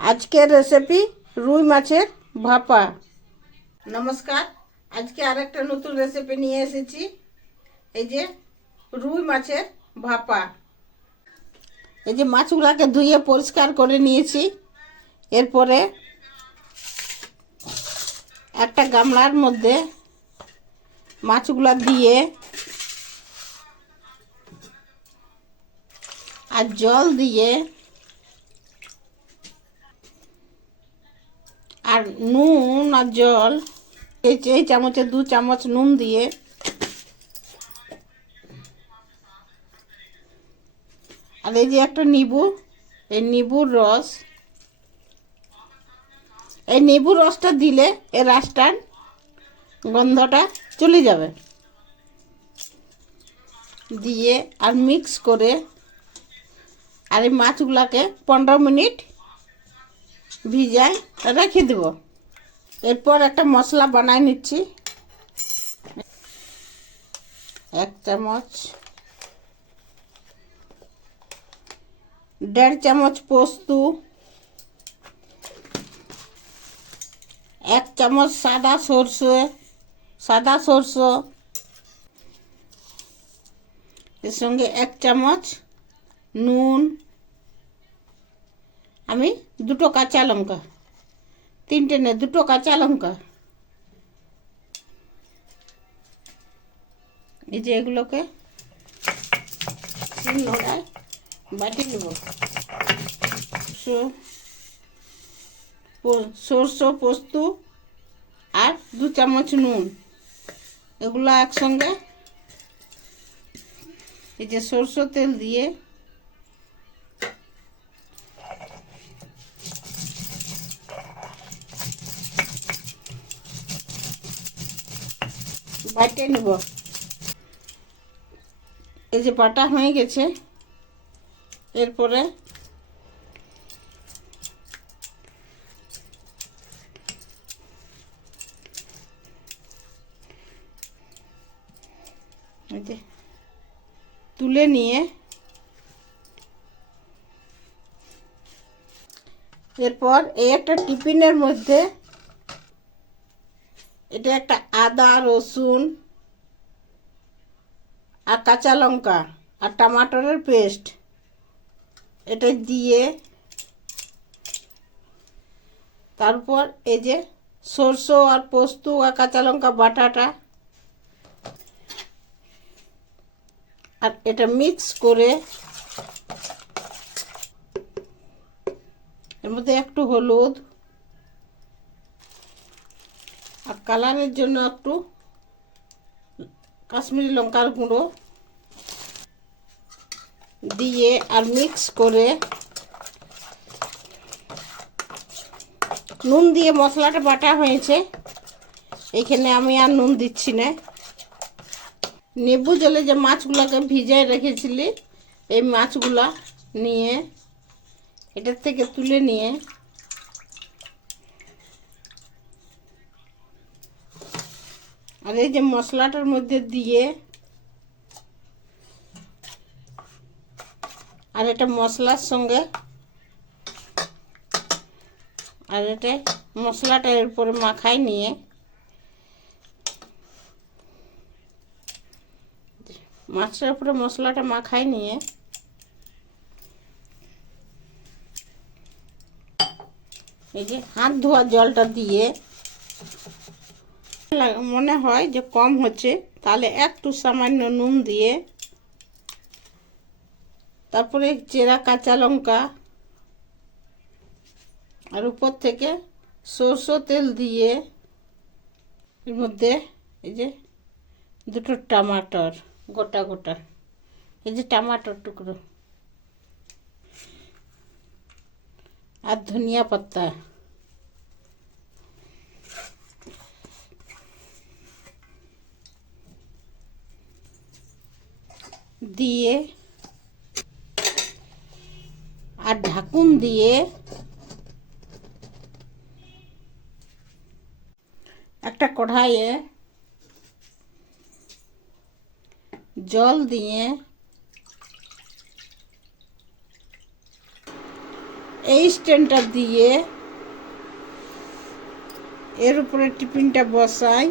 আজকের রেসিপি রুই মাছের ভাপা। নমস্কার, আজকে আরেকটা নতুন রেসিপি নিয়ে এসেছি। এই যে রুই মাছের ভাপা। এই যে মাছগুলোকে ধুয়ে পরিষ্কার করে নিয়েছি। এরপরে একটা গামলার মধ্যে মাছগুলো দিয়ে আর জল দিয়ে আর নুন আর জল, এই চামচে 2 চামচ নুন দিয়ে আর এই যে একটা নিবু, এই নিবুর রস, এই নিবুর রসটা দিলে এর রাসটার গন্ধটা চলে যাবে। দিয়ে আর মিক্স করে আর এই মাছগুলোকে 15 মিনিট ভিজায় রেখে দেব। এরপর একটা মশলা বানাই নিচ্ছি। 1 চামচ, 1.5 চামচ পোস্ত, 1 চামচ সাদা সরষে, এর সঙ্গে 1 চামচ নুন, আমি 2টো কাঁচা লঙ্কা, 3টে না 2টো কাঁচা লঙ্কা, এই যে এগুলোকে শিলনোড়ায় বাটি নেব। সরষে, পোস্ত আর 2 চামচ নুন, এগুলো একসঙ্গে এই যে সরষের তেল দিয়ে বাটে নেব। এই যে বাটা হয়ে গেছে। এরপরে এই যে তুলে নিয়ে এরপর এই একটা টিফিনের মধ্যে এটা একটা আদা, রসুন আর কাঁচা লঙ্কা আর টমাটোরের পেস্ট এটা দিয়ে, তারপর এই যে সরষে আর পোস্ত আর কাঁচা লঙ্কা বাটাটা আর এটা মিক্স করে এর মধ্যে একটু হলুদ আর কালারের জন্য একটু কাশ্মীরি লঙ্কার গুঁড়ো দিয়ে আর মিক্স করে নুন দিয়ে মশলাটা বাটা হয়েছে। এখানে আমি আর নুন দিচ্ছি না। নেবু জলে যে মাছগুলোকে ভিজায় রেখেছিলি, এই মাছগুলা নিয়ে এটার থেকে তুলে নিয়ে আর এই যে মশলাটার মধ্যে দিয়ে আর এটা মশলার সঙ্গে আর এটা মশলাটা এর উপরে মাখাই নিয়ে মাছের উপরে মশলাটা মাখাই নিয়ে এই যে হাত ধোয়া জলটা দিয়ে, মনে হয় যে কম হচ্ছে তাহলে একটু সামান্য নুন দিয়ে, তারপরে চেরা কাঁচা লঙ্কা আর উপর থেকে সরষে তেল দিয়ে এর মধ্যে এই যে 2টো টমাটোর গোটা গোটা, এই যে টমাটোর টুকরো আর ধনিয়া পাতা দিয়ে আর ঢাকুন দিয়ে একটা কড়াইয়ে জল দিয়ে এই স্ট্যান্ডটা দিয়ে এর উপরে টিফিনটা বসাই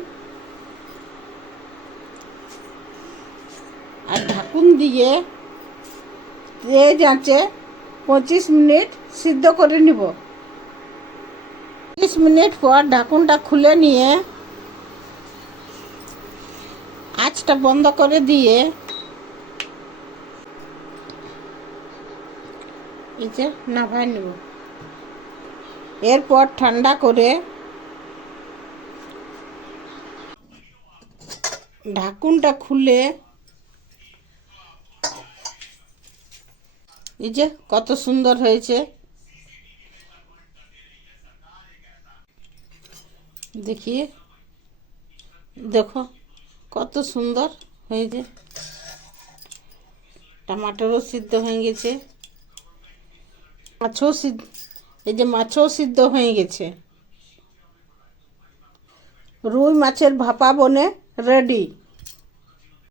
আর ঢাকুন দিয়ে তেজ আঁচে 25 মিনিট সিদ্ধ করে নিব। 30 মিনিট পর ঢাকুনটা খুলে নিয়ে আঁচটা বন্ধ করে দিয়ে এই যে নামাই নেব। এরপর ঠান্ডা করে ঢাকুনটা খুলে এই যে কত সুন্দর হয়েছে দেখিয়ে, দেখো কত সুন্দর হয়েছে। টমাটোরও সিদ্ধ হয়ে গেছে, মাছও সিদ্ধ, এই যে মাছও সিদ্ধ হয়ে গেছে। রুই মাছের ভাপা বনে রেডি।